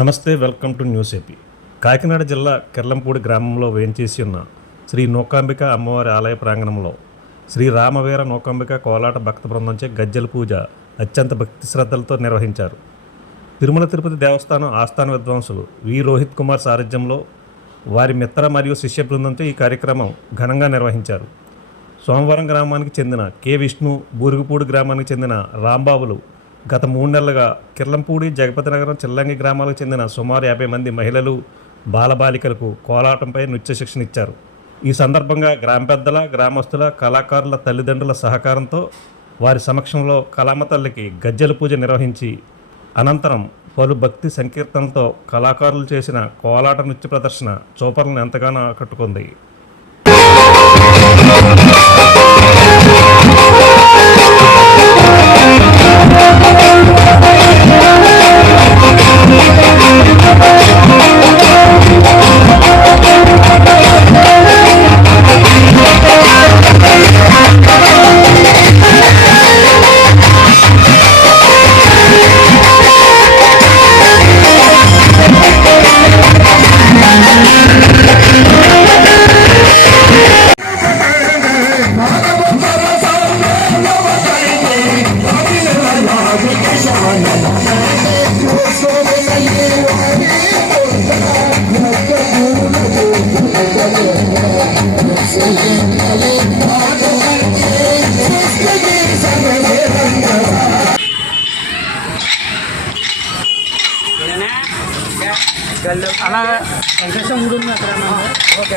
నమస్తే, welcome to news AP. Kakinada జిల్లా కిర్లంపూడి గ్రామంలో వేంచేసి ఉన్న శ్రీ నూకాంబిక అమ్మవారి ఆలయ ప్రాంగణంలో శ్రీ రామవీర నూకాంబిక కోలాట భక్త బృందంచే గజ్జల పూజ అత్యంత భక్తి శ్రద్ధలతో నిర్వహించారు. తిరుమల తిరుపతి దేవస్థానం ఆస్థాన విద్వాంసులు వి రోహిత్ కుమార్ సారథ్యంలో వారి మిత్ర మరియు శిష్య బృందంతో ఈ కార్యక్రమం ఘనంగా నిర్వహించారు. సోమవారం గ్రామానికి చెందిన కె విష్ణు, బూరుగుపూడి గ్రామానికి చెందిన రాంబాబులు గత 3 నెలలుగా కిర్లంపూడి, జగపతినగరం, చిల్లంగి గ్రామాలకు చెందిన సుమారు 50 మంది మహిళలు, బాలబాలికలకు కోలాటంపై నృత్య శిక్షణ ఇచ్చారు. ఈ సందర్భంగా గ్రామ పెద్దల, గ్రామస్తుల, కళాకారుల తల్లిదండ్రుల సహకారంతో వారి సమక్షంలో కళామ తల్లికి గజ్జల పూజ నిర్వహించి అనంతరం పలు భక్తి సంకీర్తనలతో కళాకారులు చేసిన కోలాట నృత్య ప్రదర్శన చూపర్లను ఎంతగానో ఆకట్టుకుంది. అలా వెంకటేశ్వర గుడి ఉంది అక్కడ. ఓకే.